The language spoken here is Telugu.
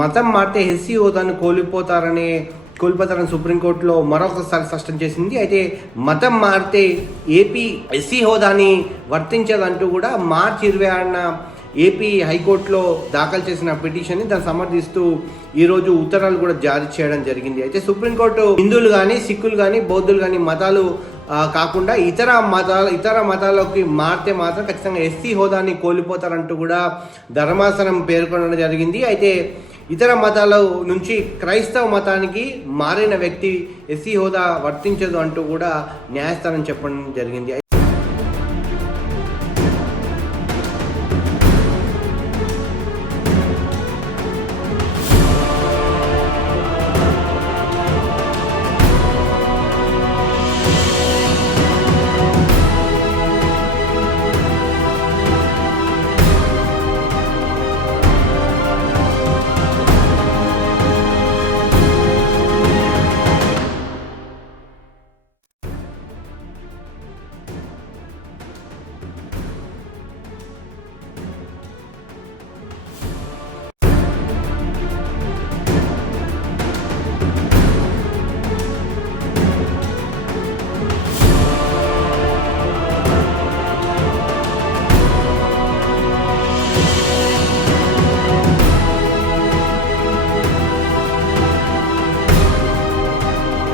మతం మారితే ఎస్సీ హోదాను కోల్పోతారని సుప్రీంకోర్టులో మరొకసారి స్పష్టం చేసింది. అయితే మతం మారితే ఏపీ ఎస్సీ హోదాని వర్తించదంటూ కూడా మార్చి 26న ఏపీ హైకోర్టులో దాఖలు చేసిన పిటిషన్ని దాన్ని సమర్థిస్తూ ఈరోజు ఉత్తర్వులు కూడా జారీ చేయడం జరిగింది. అయితే సుప్రీంకోర్టు హిందువులు కానీ, సిక్కులు కానీ, బౌద్ధులు కానీ మతాలు కాకుండా ఇతర మతాల్లోకి మారితే మాత్రం ఖచ్చితంగా ఎస్సీ హోదాని కోల్పోతారంటూ కూడా ధర్మాసనం పేర్కొనడం జరిగింది. అయితే ఇతర మతాల నుంచి క్రైస్తవ మతానికి మారిన వ్యక్తి ఎస్సీ హోదా వర్తించదు అంటూ కూడా న్యాయస్థానం చెప్పడం జరిగింది.